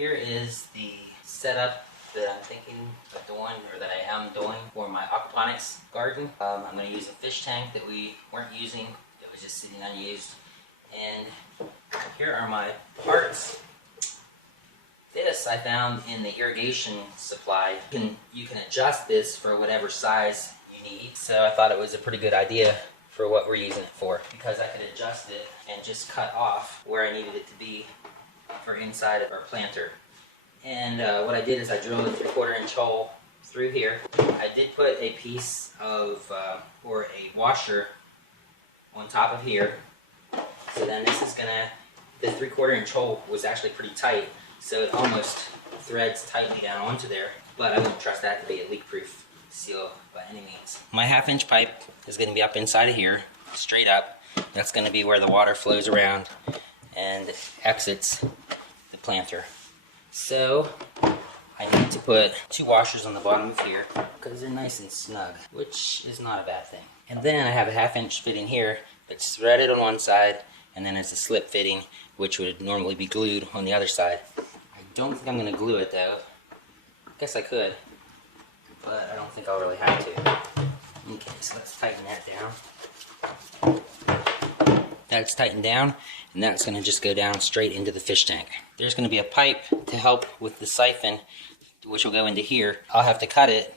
Here is the setup that I'm thinking of doing, or that I am doing for my aquaponics garden. I'm going to use a fish tank that we weren't using, that was just sitting unused. And here are my parts. This I found in the irrigation supply. You can adjust this for whatever size you need. So I thought it was a pretty good idea for what we're using it for, because I could adjust it and just cut off where I needed it to be for inside of our planter. And what I did is I drilled a 3/4 inch hole through here. I did put a piece of, or a washer on top of here. So then this is gonna, the 3/4 inch hole was actually pretty tight, so it almost threads tightly down onto there, but I wouldn't trust that to be a leak-proof seal by any means. My 1/2 inch pipe is gonna be up inside of here, straight up. That's gonna be where the water flows around and exits the planter. So I need to put 2 washers on the bottom of here because they're nice and snug, which is not a bad thing. And then I have a 1/2 inch fitting here that's threaded on one side, and then it's a slip fitting which would normally be glued on the other side. I don't think I'm going to glue it though. I guess I could, but I don't think I'll really have to. Okay, so let's tighten that down. That's tightened down, and that's going to just go down straight into the fish tank. There's going to be a pipe to help with the siphon, which will go into here. I'll have to cut it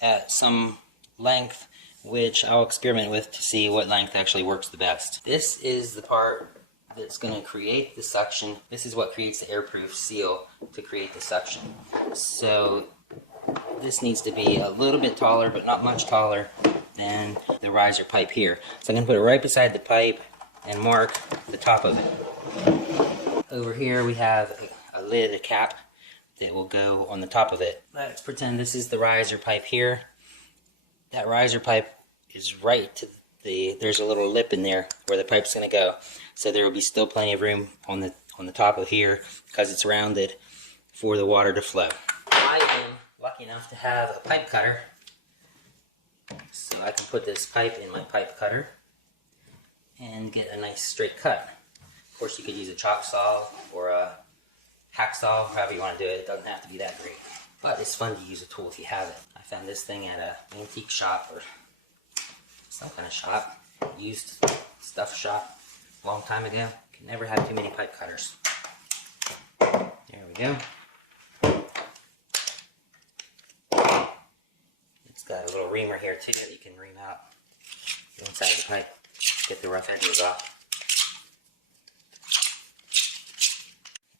at some length, which I'll experiment with to see what length actually works the best. This is the part that's going to create the suction. This is what creates the airproof seal to create the suction. So this needs to be a little bit taller, but not much taller than the riser pipe here. So I'm going to put it right beside the pipe and mark the top of it. Over here we have a lid, a cap, that will go on the top of it. Let's pretend this is the riser pipe here. That riser pipe is right to there's a little lip in there where the pipe's going to go. So there will be still plenty of room on the top of here, because it's rounded, for the water to flow. I am lucky enough to have a pipe cutter, so I can put this pipe in my pipe cutter and get a nice straight cut. Of course, you could use a chalk saw or a hacksaw, however you want to do it. It doesn't have to be that great, but it's fun to use a tool if you have it. I found this thing at an antique shop or some kind of shop, used stuff shop, a long time ago. You can never have too many pipe cutters. There we go. It's got a little reamer here too that you can ream out the inside of the pipe, get the rough edges off.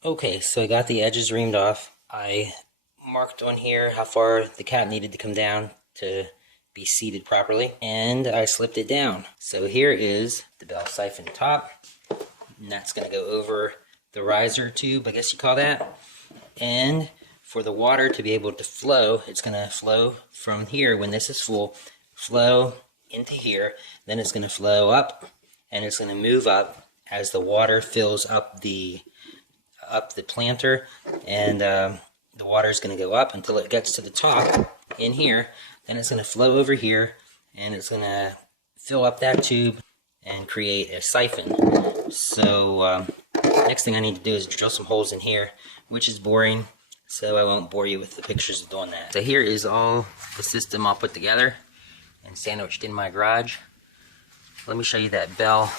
Okay, so I got the edges reamed off. I marked on here how far the cap needed to come down to be seated properly, and I slipped it down. So here is the bell siphon top, and that's going to go over the riser tube, I guess you call that. And for the water to be able to flow, it's going to flow from here when this is full, flow into here, then it's going to flow up, and it's going to move up as the water fills up the planter, and the water is going to go up until it gets to the top in here. Then it's going to flow over here, and it's going to fill up that tube and create a siphon. So next thing I need to do is drill some holes in here, which is boring, so I won't bore you with the pictures of doing that. So here is all the system all put together and sandwiched in my garage. Let me show you that bell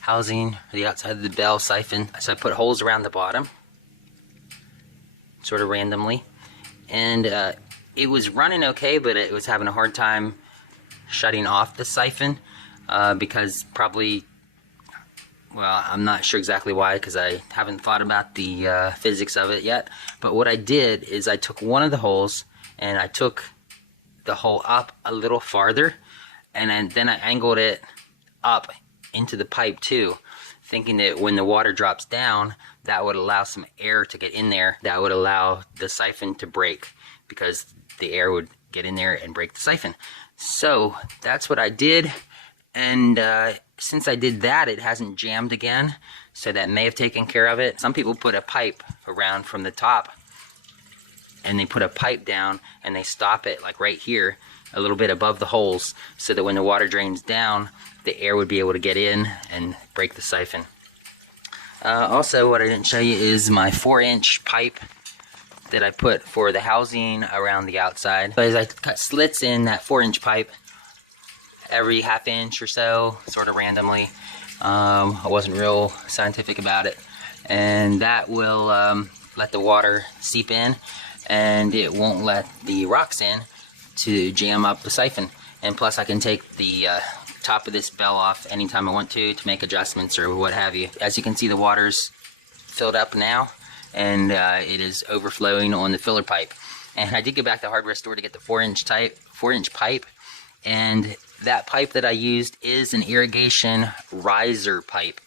housing, the outside of the bell siphon. So I put holes around the bottom, sort of randomly, and it was running okay, but it was having a hard time shutting off the siphon because probably, well, I'm not sure exactly why, because I haven't thought about the physics of it yet. But what I did is I took one of the holes and I took the hole up a little farther, and then I angled it up into the pipe too, thinking that when the water drops down, that would allow some air to get in there, that would allow the siphon to break, because the air would get in there and break the siphon. So that's what I did, and since I did that, it hasn't jammed again, so that may have taken care of it. Some people put a pipe around from the top, and they put a pipe down and they stop it like right here, a little bit above the holes, so that when the water drains down, the air would be able to get in and break the siphon. Also, what I didn't show you is my 4-inch pipe that I put for the housing around the outside. So as I cut slits in that 4-inch pipe every ½ inch or so, sort of randomly. I wasn't real scientific about it. And that will let the water seep in, and it won't let the rocks in to jam up the siphon. And plus I can take the top of this bell off anytime I want to make adjustments or what have you. As you can see, the water's filled up now, and it is overflowing on the filler pipe. And I did go back to the hardware store to get the 4-inch pipe, and that pipe that I used is an irrigation riser pipe.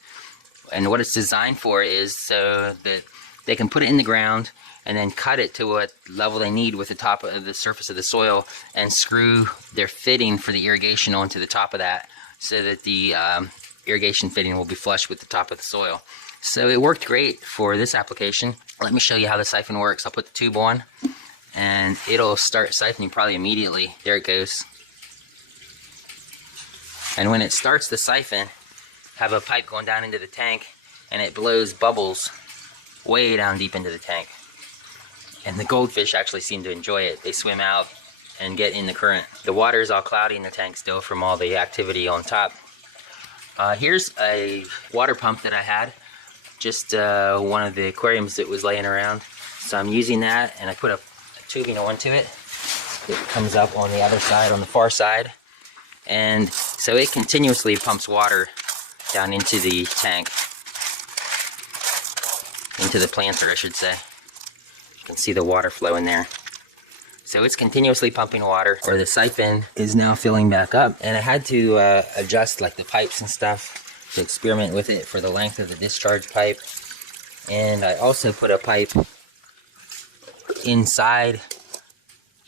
And what it's designed for is so that they can put it in the ground and then cut it to what level they need with the top of the surface of the soil, and screw their fitting for the irrigation onto the top of that, so that the irrigation fitting will be flush with the top of the soil. So it worked great for this application. Let me show you how the siphon works. I'll put the tube on and it'll start siphoning probably immediately. There it goes. And when it starts the siphon, have a pipe going down into the tank, and it blows bubbles way down deep into the tank. And the goldfish actually seem to enjoy it. They swim out and get in the current. The water is all cloudy in the tank still from all the activity on top. Here's a water pump that I had, just one of the aquariums that was laying around. So I'm using that, and I put a tubing onto it. It comes up on the other side, on the far side. And so it continuously pumps water down into the tank, into the planter I should say. You can see the water flow in there. So it's continuously pumping water, or the siphon is now filling back up. And I had to adjust like the pipes and stuff to experiment with it for the length of the discharge pipe. And I also put a pipe inside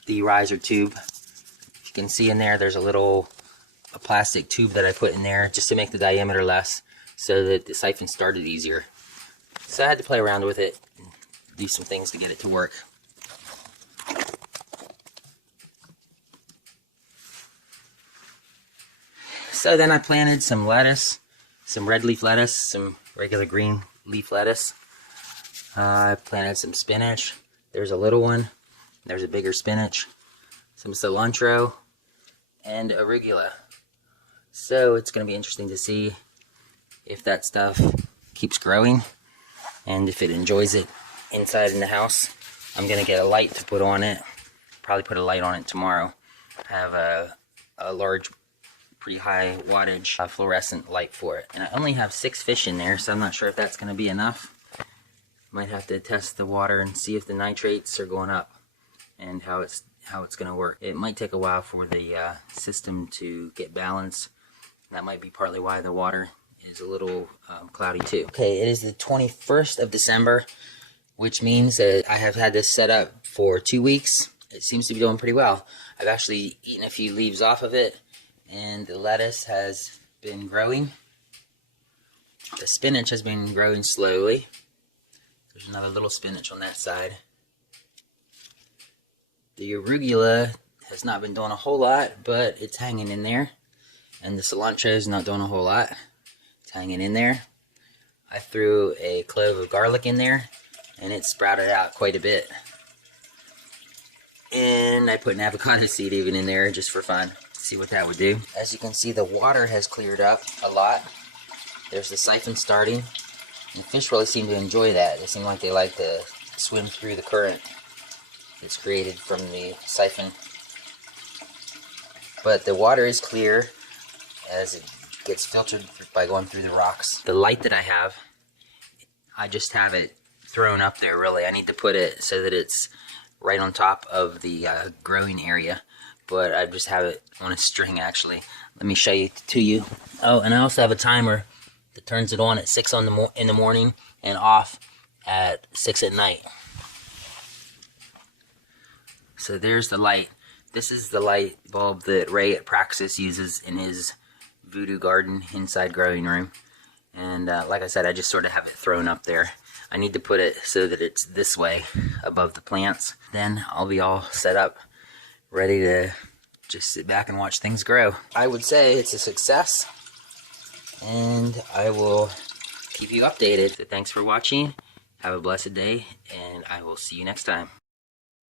the riser tube. If you can see in there, there's a plastic tube that I put in there just to make the diameter less, so that the siphon started easier. So I had to play around with it and do some things to get it to work. So then I planted some lettuce, some red leaf lettuce, some regular green leaf lettuce. I planted some spinach. There's a little one. There's a bigger spinach. Some cilantro and arugula. So it's going to be interesting to see if that stuff keeps growing and if it enjoys it inside in the house. I'm going to get a light to put on it. Probably put a light on it tomorrow. I have a large, pretty high wattage fluorescent light for it. And I only have 6 fish in there, so I'm not sure if that's going to be enough. Might have to test the water and see if the nitrates are going up and how it's going to work. It might take a while for the system to get balanced. That might be partly why the water is a little cloudy too. Okay, it is the 21st of December, which means that I have had this set up for 2 weeks. It seems to be doing pretty well. I've actually eaten a few leaves off of it, and the lettuce has been growing. The spinach has been growing slowly. There's another little spinach on that side. The arugula has not been doing a whole lot, but it's hanging in there. And the cilantro is not doing a whole lot. It's hanging in there. I threw a clove of garlic in there, and it sprouted out quite a bit. And I put an avocado seed even in there just for fun. See what that would do. As you can see, the water has cleared up a lot. There's the siphon starting. And fish really seem to enjoy that. They seem like they like to swim through the current that's created from the siphon. But the water is clear as it gets filtered by going through the rocks. The light that I just have it thrown up there really. I need to put it so that it's right on top of the growing area. But I just have it on a string actually. Let me show you to you. Oh, and I also have a timer that turns it on at 6 in the morning and off at 6 at night. So there's the light. This is the light bulb that Ray at Praxis uses in his voodoo garden inside growing room. And like I said, I just sort of have it thrown up there. I need to put it so that it's this way above the plants. Then I'll be all set up, ready to just sit back and watch things grow. I would say it's a success, and I will keep you updated. So thanks for watching. Have a blessed day, and I will see you next time.